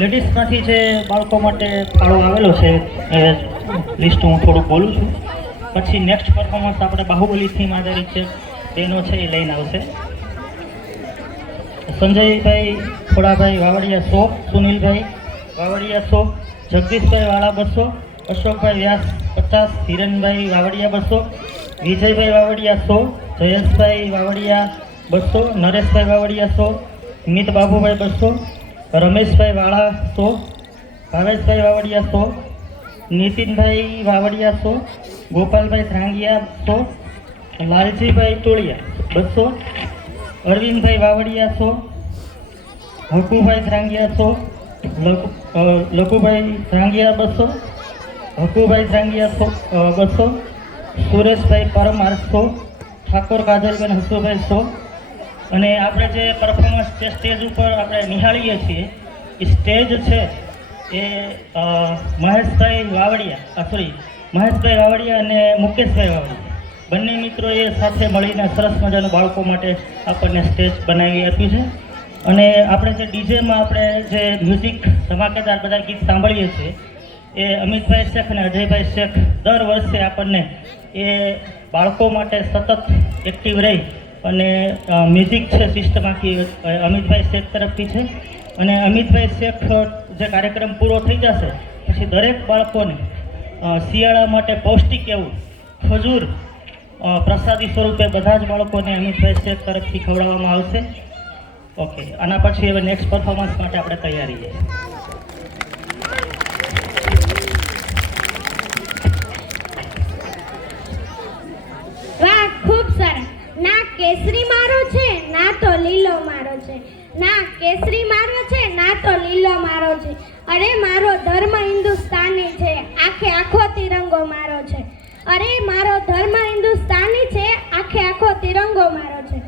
લેડીઝમાંથી જે બાળકો માટે ફાળો આવેલો છે એ લિસ્ટ હું થોડુંક બોલું છું. પછી નેક્સ્ટ પરફોર્મન્સ આપણે બાહુબલી થીમ આધારિત છે બેનો છે એ લઈને આવશે. સંજયભાઈ ખોડાભાઈ વાવડિયા 100, સુનિલભાઈ વાવડિયા 100, જગદીશભાઈ વાળા 200, અશોકભાઈ વ્યાસ 50, હિરણભાઈ વાવડિયા 200, વિજયભાઈ વાવડિયા 100, જયેશભાઈ વાવડિયા 200, નરેશભાઈ વાવડિયા 100, મિત બાબુભાઈ 200, રમેશભાઈ વાળા 100, ભાવેશભાઈ વાવડિયા 100, નીતિનભાઈ વાવડિયા 100, ગોપાલભાઈ ધ્રાંગિયા 100, લાલજીભાઈ ટોળિયા 200, અરવિંદભાઈ વાવડિયા 100, હકુભાઈ ધ્રાંગિયા 100, લઘુભાઈ ધ્રાંગિયા 200, હકુભાઈ ધ્રાંગિયા 200, સુરેશભાઈ પરમાર 100, ઠાકોર કાજલબેન હસુભાઈ 100. અને આપણે જે પરફોર્મન્સ જે સ્ટેજ ઉપર આપણે નિહાળીએ છીએ એ સ્ટેજ છે એ મહેશભાઈ વાવડિયા અને મુકેશભાઈ વાવડિયા બંને મિત્રોએ સાથે મળીને સરસ મજાનું બાળકો માટે આપણને સ્ટેજ બનાવી આપ્યું છે. અને આપણે જે ડીજેમાં આપણે જે મ્યુઝિક ધમાકેદાર બધા ગીત સાંભળીએ છીએ એ અમિતભાઈ શેખ અને અજયભાઈ શેખ દર વર્ષે આપણને એ બાળકો માટે સતત એક્ટિવ રહી અને મ્યુઝિક છે સિસ્ટમ આખી અમિતભાઈ શેખ તરફથી છે. અને અમિતભાઈ શેખ જે કાર્યક્રમ પૂરો થઈ જશે પછી દરેક બાળકોને શિયાળા માટે પૌષ્ટિક એવું ખજૂર પ્રસાદી સ્વરૂપે બધા જ બાળકોને અમિતભાઈ શેખ તરફથી ખવડાવવામાં આવશે. ઓકે, આના પછી હવે નેક્સ્ટ પરફોર્મન્સ માટે આપણે તૈયારી છે. વાહ, ખૂબ સરસ. ના કેસરી મારો છે ના તો લીલો મારો છે, ના કેસરી મારો છે ના તો લીલો મારો છે. અરે મારો ધર્મ હિન્દુસ્તાની છે, આખે આખો તિરંગો મારો છે. અરે મારો ધર્મ હિન્દુસ્તાની છે, આખે આખો તિરંગો મારો છે.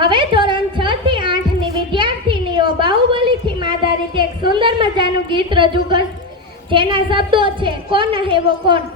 હવે ધોરણ 6 થી 8 ની વિદ્યાર્થીનીઓ બાહુબલી થીમ આધારિત એક સુંદર મજાનું ગીત રજૂ કરશે જેના શબ્દો છે કોણ હે વો કોણ.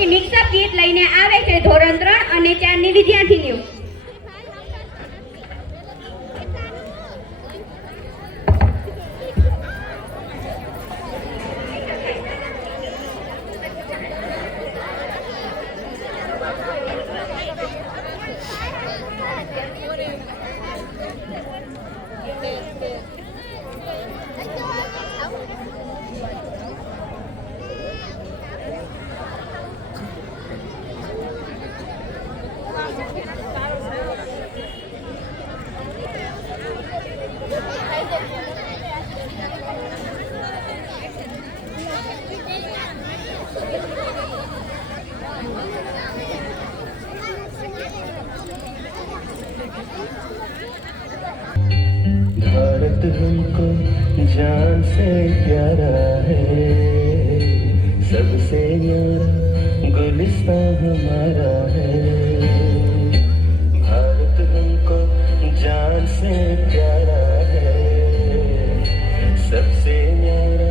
દેશભક્તિ મિક્સઅપ ગીત લઈને આવે છે ધોરણ 3 અને 4 ની વિદ્યાર્થીનીઓ. भारत हमको जान से प्यारा है, सबसे न्यारा गुलिस्तान हमारा है. भारत हमको जान से प्यारा है, सबसे न्यारा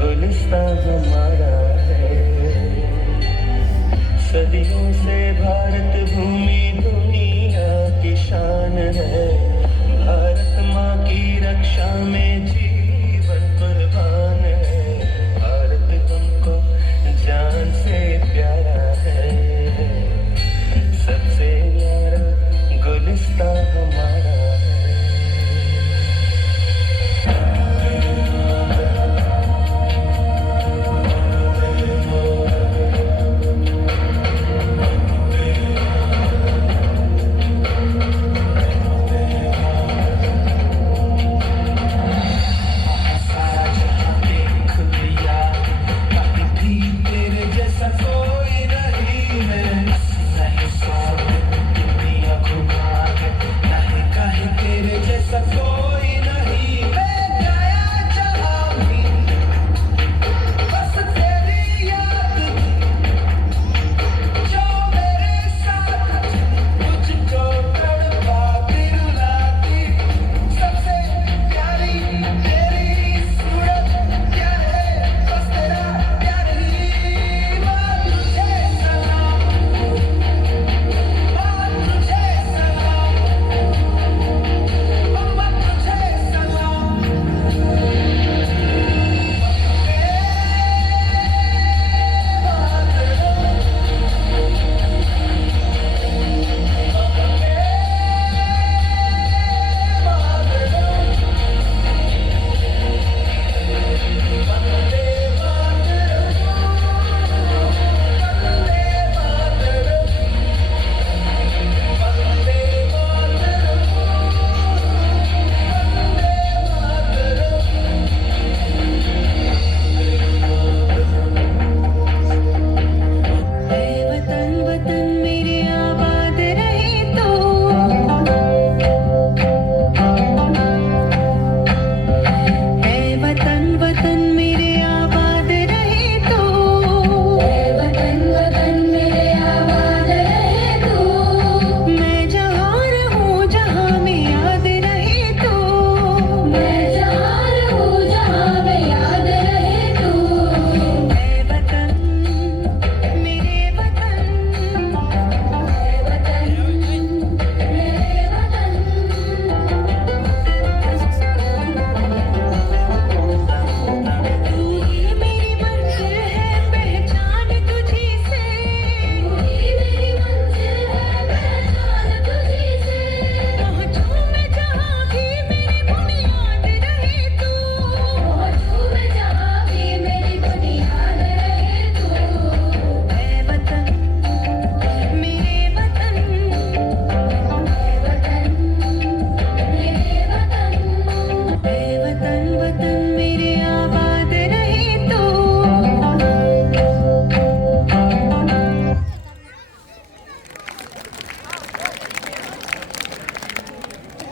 गुलिस्तान हमारा है. सदियों से भारत भूमि दुनिया की शान है. भारत माँ की रक्षा में जीवन कुर्बान है. भारत हमको जान से प्यारा है, सबसे न्यारा गुलिस्तान हमारा है.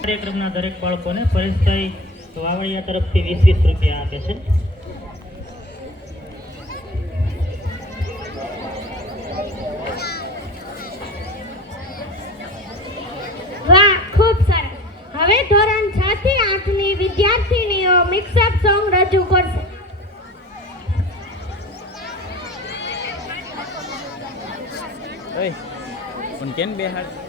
કાર્યક્રમના દરેક બાળકોને પરેશભાઈ વાવડિયા તરફથી 20-20 રૂપિયા આપે છે. વાહ, ખૂબ સરસ. હવે ધોરણ 6 થી 8 ની વિદ્યાર્થીનીઓ મિક્સઅપ સોંગ રજૂ કરશે. કેમ બેહાડ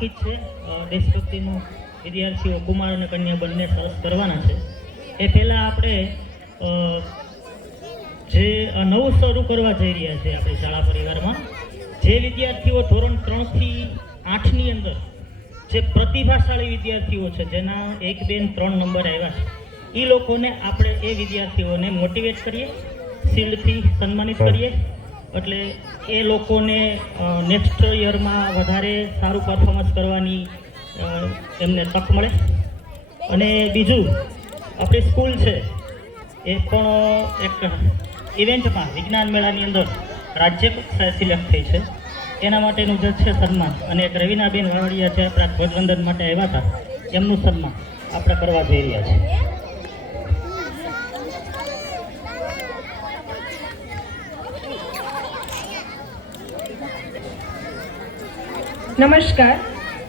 બાકી જ છે. દેશભક્તિનું વિદ્યાર્થીઓ કુમાર અને કન્યા બંને સરસ કરવાના છે. એ પહેલાં આપણે જે નવું શરૂ કરવા જઈ રહ્યા છે આપણી શાળા પરિવારમાં, જે વિદ્યાર્થીઓ ધોરણ 3 થી 8ની અંદર જે પ્રતિભાશાળી વિદ્યાર્થીઓ છે, જેના 1, 2 અને 3 નંબર આવ્યા છે, એ લોકોને આપણે એ વિદ્યાર્થીઓને મોટિવેટ કરીએ, શિલ્ડથી સન્માનિત કરીએ, એટલે એ લોકોને નેક્સ્ટ યરમાં વધારે સારું પરફોર્મન્સ કરવાની એમને તક મળે. અને બીજું, આપણી સ્કૂલ છે એ પણ એક ઇવેન્ટમાં વિજ્ઞાન મેળાની અંદર રાજ્ય કક્ષાએ સિલેક્ટ થઈ છે. એના માટેનું જે છે સન્માન, અને એક રવિનાબેન વાવડિયા જે આપણા ધ્વજવંદન માટે આવ્યા હતા, એમનું સન્માન આપણે કરવા જઈ રહ્યા છીએ. નમસ્કાર,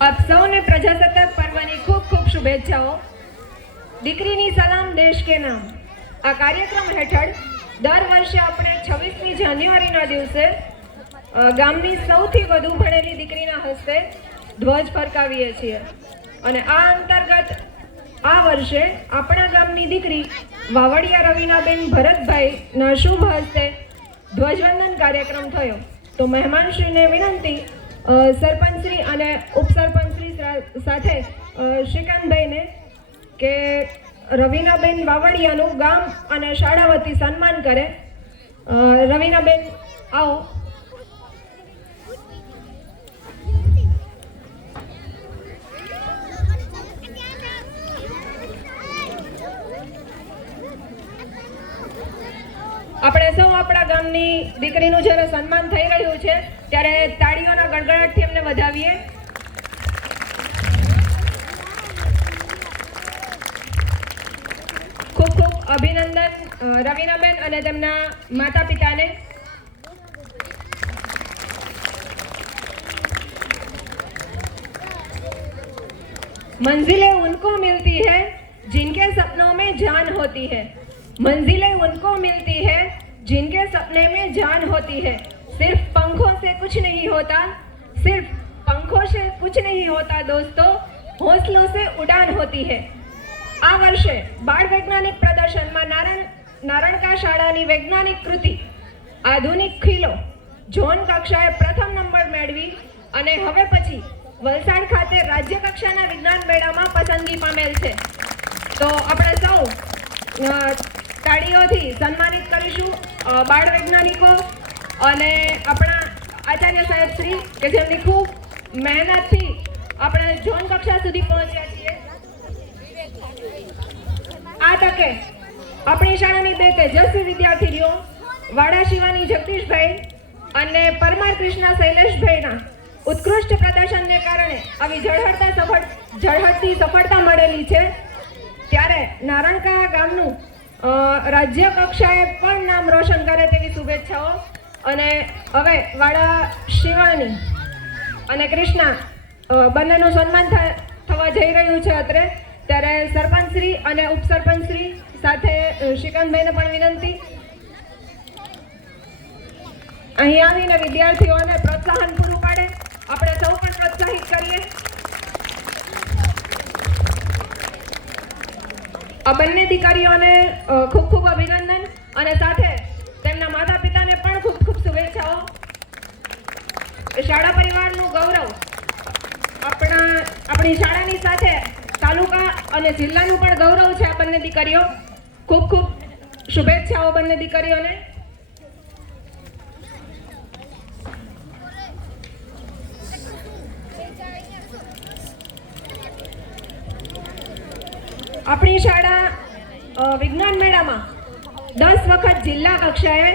આપ સૌને પ્રજાસત્તાક પર્વની ખૂબ ખૂબ શુભેચ્છાઓ. દીકરીની સલામ દેશ કે નામ આ કાર્યક્રમ હેઠળ દર વર્ષે આપણે 26મી જાન્યુઆરીના દિવસે ગામની સૌથી વધુ ભણેલી દીકરીના હસ્તે ધ્વજ ફરકાવીએ છીએ. અને આ અંતર્ગત આ વર્ષે આપણા ગામની દીકરી વાવડિયા રવિનાબેન ભરતભાઈના શુભ હસ્તે ધ્વજવંદન કાર્યક્રમ થયો. તો મહેમાનશ્રીને વિનંતી, સરપંચશ્રી અને ઉપસરપંચશ્રી સાથે શ્રીકાંતભાઈને કે રવિનાબેન વાવડિયાનું ગામ અને શાળા વતી સન્માન કરે. રવિનાબેન આવો. આપણે સૌ આપણા ગામની દીકરીનું જ્યારે સન્માન થઈ રહ્યું છે ત્યારે તાળીઓના ગડગડાટથી એમને વધાવીએ. ખૂબ ખૂબ અભિનંદન રવિનાબેન અને તેમના માતા પિતાને. मंजिलें उनको मिलती है जिनके सपनों में जान होती है. मंजिलें उनको मिलती है जिनके सपने में जान होती है. सिर्फ पंखों से कुछ नहीं होता, सिर्फ पंखों से कुछ नहीं होता दोस्तों, हौसलों से उड़ान होती है. આ વર્ષે બાળ વૈજ્ઞાનિક પ્રદર્શનમાં નારણકા શાળાની વૈજ્ઞાનિક કૃતિ આધુનિક ખીલો ઝોન કક્ષાએ પ્રથમ નંબર મેળવી અને હવે પછી વલસાડ ખાતે રાજ્ય કક્ષાના વિજ્ઞાન મેળામાં પસંદગી પામેલ છે. તો આપણે સૌ તાળીઓથી સન્માનિત કરીશું બાળ વૈજ્ઞાનિકો અને આપણા આચાર્ય સાહેબ શ્રી કે જેમની ખૂબ મહેનતથી આપણે ઝોન કક્ષા સુધી પહોંચ્યા છીએ. આ તકે આપણી શાળાની બે તેજસ્વી વિદ્યાર્થીઓ વાડા શિવાની જગદીશભાઈ અને પરમાર કૃષ્ણા શૈલેષભાઈના ઉત્કૃષ્ટ પ્રદર્શનને કારણે આવી ઝળહળતી સફળતા મળેલી છે. ત્યારે નારણકા ગામનું રાજ્ય કક્ષાએ પણ નામ રોશન કરે તેવી શુભેચ્છાઓ. અને હવે વાડા શિવાની અને કૃષ્ણા બંનેનું સન્માન થવા જઈ રહ્યું છે અત્રે. ત્યારે સરપંચશ્રી અને ઉપસરપંચશ્રી સાથે શ્રીકાંતભાઈને પણ વિનંતી, અહીં આવીને વિદ્યાર્થીઓને પ્રોત્સાહન પૂરું પાડે. આપણે સૌ પણ પ્રોત્સાહિત કરીએ. આ બંને દીકરીઓને ખૂબ ખૂબ અભિનંદન અને સાથે તેમના માતા પિતાને પણ ખૂબ ખૂબ શુભેચ્છાઓ. શાળા પરિવારનું ગૌરવ આપણી શાળાની સાથે તાલુકા અને જિલ્લાનું પણ ગૌરવ છે આ બંને દીકરીઓ. ખૂબ ખૂબ શુભેચ્છાઓ બંને દીકરીઓને. આપણી શાળા વિજ્ઞાન મેળામાં 10 વખત જિલ્લા કક્ષાએ,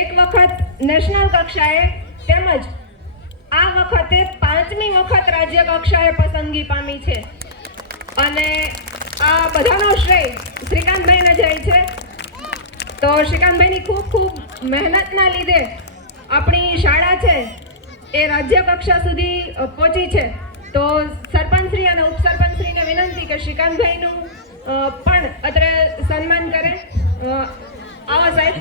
1 વખત નેશનલ કક્ષાએ તેમજ આ વખતે 5મી વખત રાજ્ય કક્ષાએ પસંદગી પામી છે. અને આ બધાનો શ્રેય શ્રીકાંતભાઈને જાય છે. તો શ્રીકાંતભાઈની ખૂબ ખૂબ મહેનતના લીધે આપણી શાળા છે એ રાજ્ય કક્ષા સુધી પહોંચી છે. તો સરપંચશ્રી અને ઉપસરપંચશ્રીને વિનંતી કે શ્રીકાંતભાઈનું પણ અત્રે સન્માન કરે. આવો સાહેબ,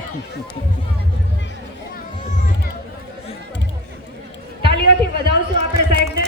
તાળીઓથી વધાવશું આપણે સાહેબને.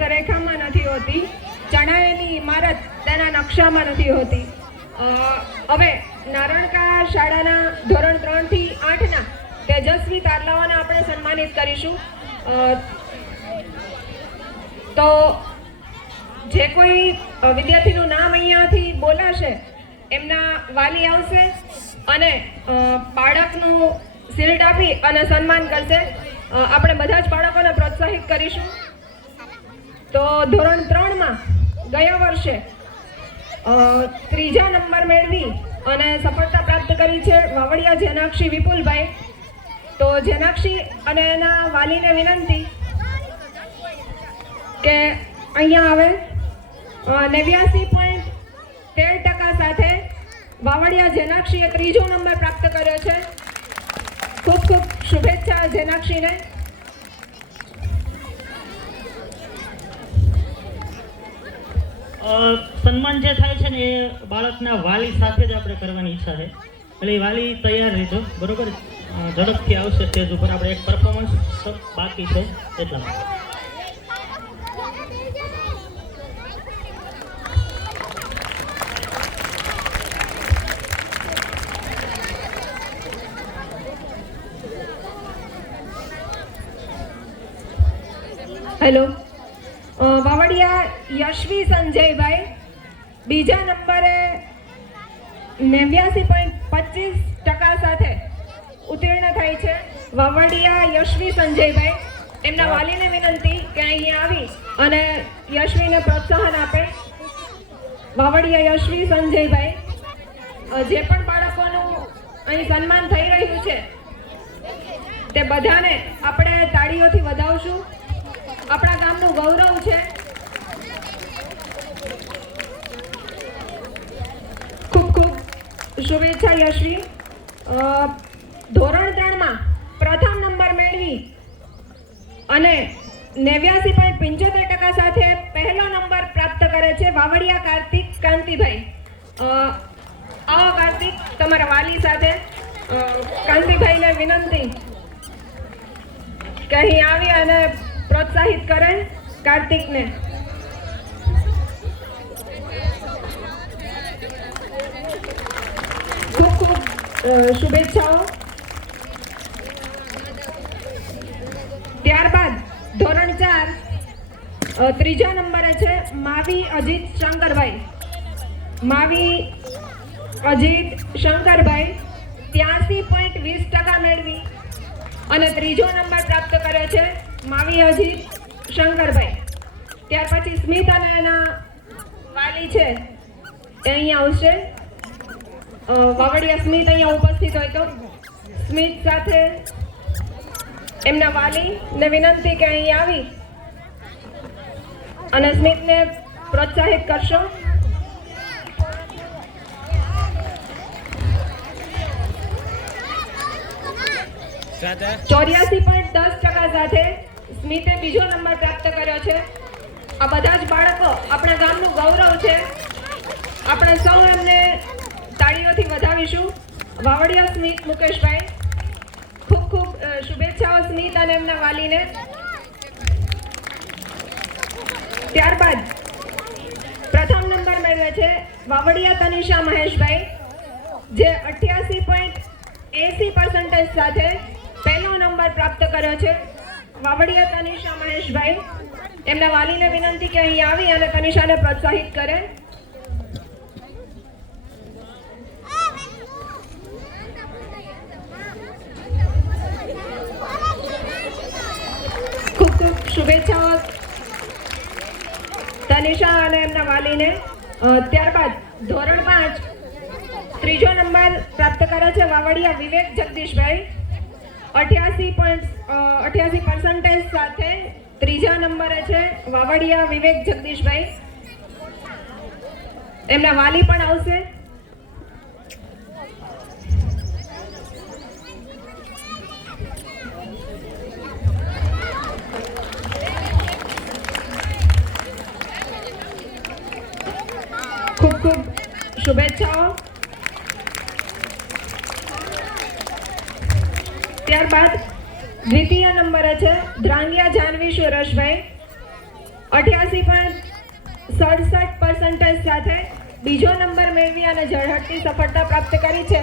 હસ્તરેખામાં નથી હોતી, ચણાયેલી ઇમારત તેના નકશામાં નથી હોતી. હવે નારણકા શાળાના ધોરણ 3 થી 8ના તેજસ્વી તારલાઓને આપણે સન્માનિત કરીશું. તો જે કોઈ વિદ્યાર્થીનું નામ અહીંયાથી બોલાશે એમના વાલી આવશે અને બાળકનું શિલ્ડ આપી અને સન્માન કરશે. આપણે બધા જ બાળકોને પ્રોત્સાહિત કરીશું. તો ધોરણ 3માં ગયા વર્ષે 3જા નંબર મેળવી અને સફળતા પ્રાપ્ત કરી છે વાવડિયા જેનાક્ષી વિપુલભાઈ. તો જેનાક્ષી અને એના વાલીને વિનંતી કે અહીંયા આવે. 89.13% સાથે વાવડિયા જેનાક્ષીએ 3જો નંબર પ્રાપ્ત કર્યો છે. ખૂબ ખૂબ શુભેચ્છા જેનાક્ષીને. સન્માન જે થાય છે ને એ બાળકના વાલી સાથે જ આપણે કરવાની ઈચ્છા છે. એટલે એ વાલી તૈયાર રહેજો, બરોબર? ઝડપથી આવશે સ્ટેજ ઉપર. આપણે એક પરફોર્મન્સ બાકી છે એટલા માટે. હેલો, વાવડિયા યશવી સંજયભાઈ બીજા નંબરે 89.25% સાથે ઉત્તીર્ણ થાય છે. વાવડિયા યશવી સંજયભાઈ, એમના વાલીને વિનંતી કે અહીંયા આવી અને યશવીને પ્રોત્સાહન આપે. વાવડિયા યશવી સંજયભાઈ, જે પણ બાળકોનું અહીં સન્માન થઈ રહ્યું છે તે બધાને આપણે તાળીઓથી વધાવશું. આપણા ગામનું ગૌરવ છે. ખૂબ ખૂબ શુભેચ્છા યશવી. ધોરણ 3માં પ્રથમ નંબર મેળવી અને 89.75% સાથે પહેલો નંબર પ્રાપ્ત કરે છે વાવડિયા કાર્તિક કાંતિભાઈ. આવો કાર્તિક, તમારા વાલી સાથે. કાંતિભાઈને વિનંતી કે અહીં આવી અને પ્રોત્સાહિત કરે કાર્તિકને. ખૂબ ખૂબ શુભેચ્છાઓ. ત્યારબાદ ધોરણ 4 ત્રીજા નંબરે છે માવી અજીત શંકરભાઈ. માવી અજીત શંકરભાઈ 83.20% મેળવી અને 3જો નંબર પ્રાપ્ત કર્યો છે માવી અજીત શંકરભાઈ. ત્યાર પછી સ્મિત અને એના વાલી છે એ અહીંયા આવશે. વાવડિયા સ્મિત અહીંયા ઉપસ્થિત હોય તો સ્મિત સાથે એમના વાલીને વિનંતી કે અહીં આવી અને સ્મિતને પ્રોત્સાહિત કરશો. સાથે 84.10% સાથે સ્મિતે બીજો નંબર પ્રાપ્ત કર્યો છે. આ બધા જ બાળકો આપણા ગામનું ગૌરવ છે. આપણે સૌ એમને તાળીઓથી વધાવીશું. વાવડિયા સ્મિત મુકેશભાઈ, ખૂબ ખૂબ શુભેચ્છાઓ સ્મિત અને એમના વાલીને. ત્યારબાદ પ્રથમ નંબર મેળવે છે વાવડિયા તનિષા મહેશભાઈ, જે 88.80% સાથે પહેલો નંબર પ્રાપ્ત કર્યો છે. વાવડિયા તનિષા મહેશભાઈ, એમના વાલીને વિનંતી કે અહીં આવી અને તનિષાને પ્રોત્સાહિત કરે. ખૂબ ખૂબ શુભેચ્છાઓ તનિષા અને એમના વાલીને. ત્યારબાદ ધોરણ 5 ત્રીજો નંબર પ્રાપ્ત કર્યો છે વાવડિયા વિવેક જગદીશભાઈ. 88% સાથે ત્રીજા નંબરે છે વાવડિયા વિવેક જગદીશભાઈ. એમના વાલી પણ આવશે. ખૂબ ખૂબ શુભેચ્છાઓ. ત્યારબાદ દ્વિતીય નંબરે છે દ્રાંગિયા જાનવી સુરેશભાઈ. 88.67% સાથે બીજો નંબર મેળવી અને ઝળહળતી સફળતા પ્રાપ્ત કરી છે.